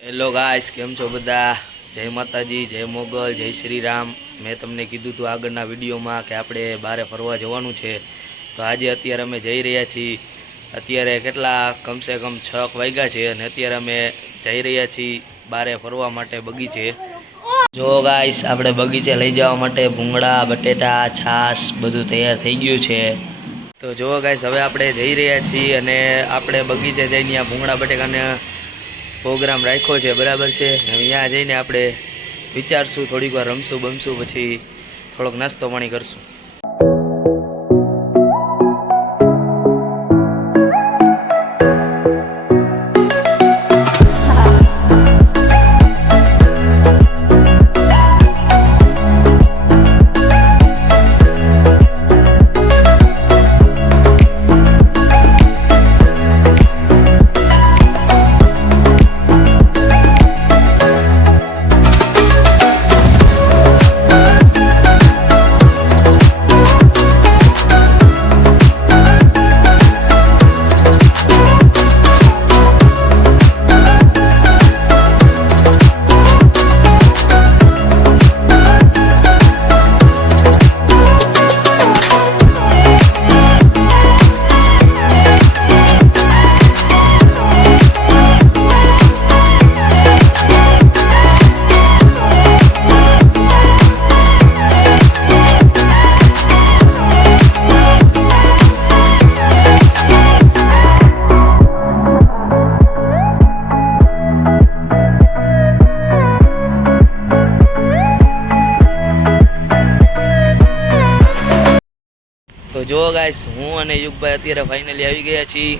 Hello guys, કેમ છો બધા? જય માતાજી, જય મોગલ, જય શ્રી રામ. મેં તમને કીધું હતું આગળના વિડીયોમાં કે આપણે બહાર ફરવા જવાનું છે. તો આજે અત્યારે અમે જઈ રહ્યા છીએ. અત્યારે કેટલા કમસે કમ 6 વાગ્યા છે અને અત્યારે અમે જઈ રહ્યા છીએ બહાર ફરવા માટે બગીચે. જો ગાઈસ, આપણે બગીચે લઈ જવા માટે ભૂંગળા, બટેટા, છાશ બધું તૈયાર થઈ ગયું છે. તો જો ગાઈસ, હવે આપણે જઈ રહ્યા છીએ અને આપણે બગીચે જઈને આ ભૂંગળા બટેકાને પ્રોગ્રામ રાખ્યો છે, બરાબર છે. અહીંયા જઈને આપણે વિચારશું, થોડીક વાર રમશું બમશું, પછી થોડોક નાસ્તો પાણી કરશું. તો જો ગાઈસ, હું અને યુગભાઈ અત્યારે ફાઇનલી આવી ગયા છીએ.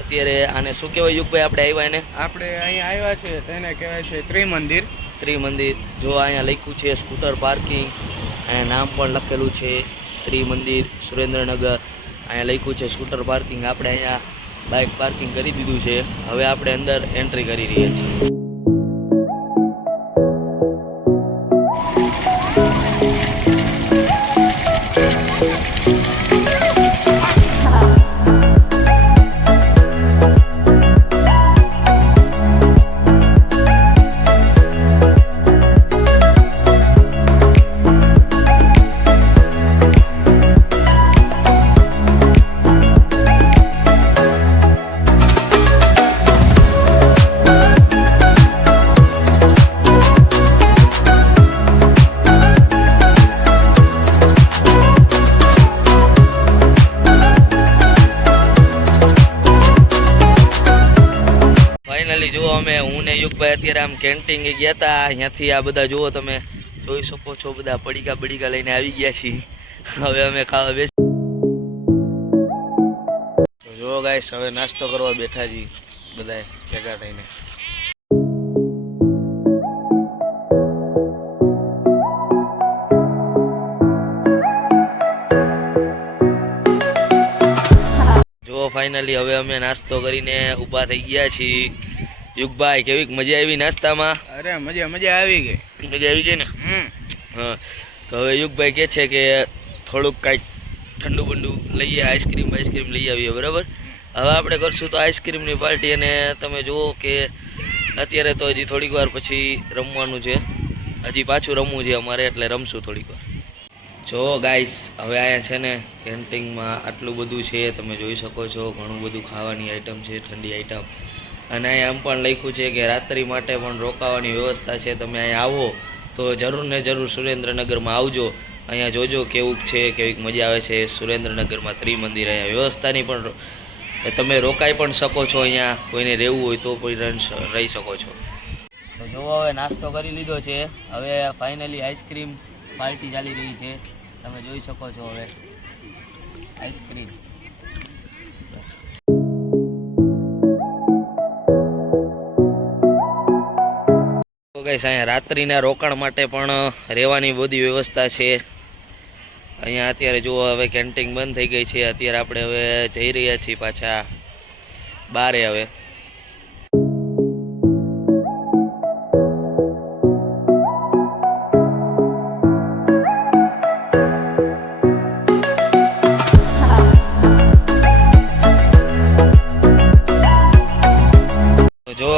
અત્યારે આને શું કહેવાય યુગભાઈ? આપણે આપણે અહીંયા આવ્યા એને આવ્યા છે તેને કહેવાય છે ત્રિમંદિર. ત્રિમંદિર. જો અહીંયા લખ્યું છે સ્કૂટર પાર્કિંગ, અહીંયા નામ પણ લખેલું છે ત્રિમંદિર સુરેન્દ્રનગર. અહીંયા લખ્યું છે સ્કૂટર પાર્કિંગ. આપણે અહીંયા બાઇક પાર્કિંગ કરી દીધું છે. હવે આપણે અંદર એન્ટ્રી કરી રહ્યા છીએ. ફાઇનલી જુઓ, હું ને યુગભાઈ અત્યારે આમ કેન્ટીન ગયા હતા. અહીંયાથી આ બધા જુઓ, તમે જોઈ શકો છો, બધા પડીકા બડીકા લઈને આવી ગયા છીએ. હવે અમે ખાવા બેસી. તો જુઓ ગાઈસ, હવે નાસ્તો કરવા બેઠા છીએ બધા ભેગા થઈને. જો ફાઇનલી હવે અમે નાસ્તો કરીને ઊભા થઈ ગયા છીએ. યુગભાઈ, કેવી મજા આવી નાસ્તામાં? અરે મજા આવી ગઈ. મજા આવી ગઈ ને? હા. તો હવે યુગભાઈ કહે છે કે થોડુંક કાંઈક ઠંડુ બંડુ લઈએ, આઈસ્ક્રીમ લઈ આવીએ, બરાબર. હવે આપણે કરશું તો આઈસ્ક્રીમની પાર્ટી. અને તમે જુઓ કે અત્યારે તો હજી થોડીક વાર પછી રમવાનું છે. હજી પાછું રમવું છે અમારે, એટલે રમશું થોડીક વાર. જો ગાઈસ, હવે અહીંયા છે ને કેન્ટીનમાં આટલું બધું છે, તમે જોઈ શકો છો. ઘણું બધું ખાવાની આઈટમ છે, ઠંડી આઈટમ. અને અહીંયા આમ પણ લખ્યું છે કે રાત્રિ માટે પણ રોકાવાની વ્યવસ્થા છે. તમે અહીંયા આવો તો જરૂર ને જરૂર સુરેન્દ્રનગરમાં આવજો. અહીંયા જોજો કેવું છે, કેવી મજા આવે છે સુરેન્દ્રનગરમાં ત્રિમંદિર. અહીંયા વ્યવસ્થાની પણ તમે રોકાઈ પણ શકો છો. અહીંયા કોઈને રહેવું હોય તો પણ રહી શકો છો. તો જુઓ, હવે નાસ્તો કરી લીધો છે. હવે ફાઇનલી આઈસ્ક્રીમ પાર્ટી ચાલી રહી છે, તમે જોઈ શકો છો. હવે આઈસ્ક્રીમ. તો ગાઈસ, અહીંયા રાત્રિના રોકાણ માટે પણ રહેવાની બધી વ્યવસ્થા છે. અહીંયા અત્યારે જુઓ, હવે કેન્ટીન બંધ થઈ ગઈ છે. અત્યારે આપણે હવે જઈ રહ્યા છીએ પાછા બારે. હવે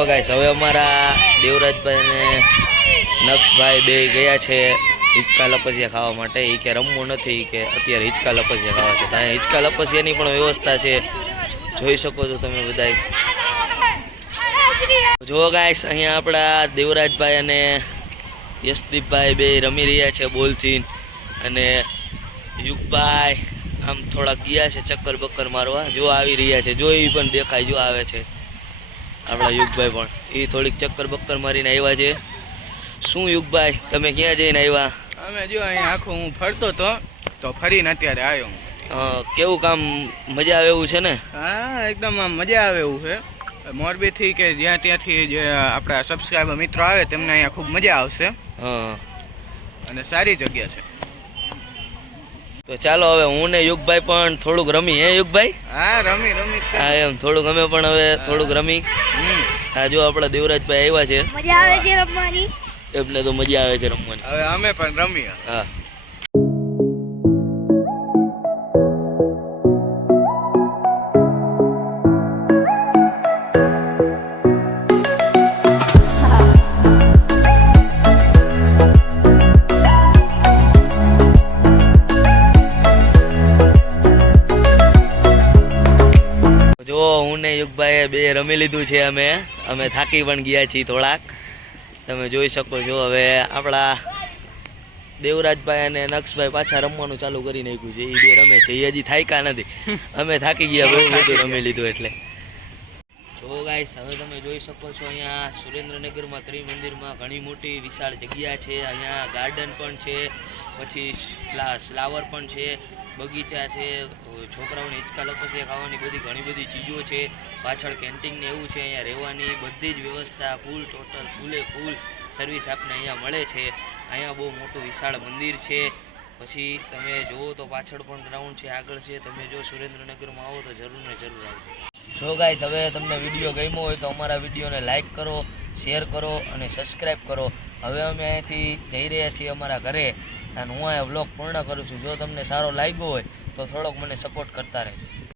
ગાઈસ હવે અમારા દેવરાજભાઈ અને નક્ષભાઈ બે ગયા છે હિંચકા લપસિયા ખાવા માટે. એ કે રમવું નથી, કે અત્યારે હિંચકા લપસિયા ખાવા છે. તો અહીંયા હિંચકા લપસિયાની પણ વ્યવસ્થા છે, જોઈ શકો છો તમે બધાય. જો ગાઈસ અહીંયા આપણા દેવરાજભાઈ અને યશદીપભાઈ બે રમી રહ્યા છે બોલથી. અને યુગભાઈ આમ થોડા ગયા છે ચક્કર બક્કર મારવા. જો આવી રહ્યા છે, જો એ પણ દેખાય, જો આવે છે આપણા યુગભાઈ પણ. એ થોડીક ચક્કર બક્કર મારીને આવ્યા છે. શું યુગભાઈ તમે ક્યાં જઈને આવ્યા? અમે જો અહીંયા આખું હું ફરતો તો ફરીને અત્યારે આવ્યો હું. કેવું કામ, મજા આવે એવું છે ને? હા એકદમ આમ મજા આવે એવું છે. મોરબીથી કે જ્યાં ત્યાંથી જે આપણા સબસ્ક્રાઈબર મિત્રો આવે તેમને અહીંયા ખૂબ મજા આવશે. હા, અને સારી જગ્યા છે. તો ચાલો હવે હું ને યુગભાઈ પણ થોડુંક રમી. હે યુગભાઈ? હા રમી રમી. હા એમ થોડુંક અમે પણ હવે થોડુંક રમી. હા જો આપણા દેવરાજભાઈ આવ્યા છે, મજા આવે છે રમવાની. એટલે તો મજા આવે છે રમવાની. હવે અમે પણ રમીએ. હા જો હું ને યુગભાઈએ બે રમી લીધું છે. અમે થાકી પણ ગયા છીએ થોડાક, તમે જોઈ શકો છો. હવે આપણા દેવરાજભાઈ અને નક્ષભાઈ પાછા રમવાનું ચાલુ કરી નાખ્યું છે. એ બે રમે છે, એ હજી થાક્યા નથી. અમે થાકી ગયા, બહુ બધું રમી લીધું એટલે. જો ગાઈસ હવે તમે જોઈ શકો છો અહીંયા સુરેન્દ્રનગરમાં ત્રિમંદિરમાં ઘણી મોટી વિશાળ જગ્યા છે. અહીંયા ગાર્ડન પણ છે, પછી ફ્લાવર પણ છે, બગીચા છે, છોકરાઓને હિંચકા લપસિયા ખાવાની બધી ઘણી બધી ચીજો છે. પાછળ કેન્ટીન ને એવું છે. અહીંયા રહેવાની બધી જ વ્યવસ્થા ફૂલ ટોટલ ફૂલે ફૂલ સર્વિસ આપને અહીંયા મળે છે. અહીંયા બહુ મોટું વિશાળ મંદિર છે. પછી તમે જુઓ તો પાછળ પણ ગ્રાઉન્ડ છે, આગળ છે. તમે જો સુરેન્દ્રનગરમાં આવો તો જરૂર ને જરૂર આવજો. જો ગાઈસ હવે તમને વિડીયો ગમ્યો હોય તો અમારા વિડીયોને લાઇક કરો, શેર કરો અને સબસ્ક્રાઈબ કરો. હવે અમે અહીંયાથી જઈ રહ્યા છીએ અમારા ઘરે, અને હું અહીંયા વ્લોગ પૂર્ણ કરું છું. જો તમને સારો લાગ્યો હોય તો થોડોક મને સપોર્ટ કરતા રહેજો.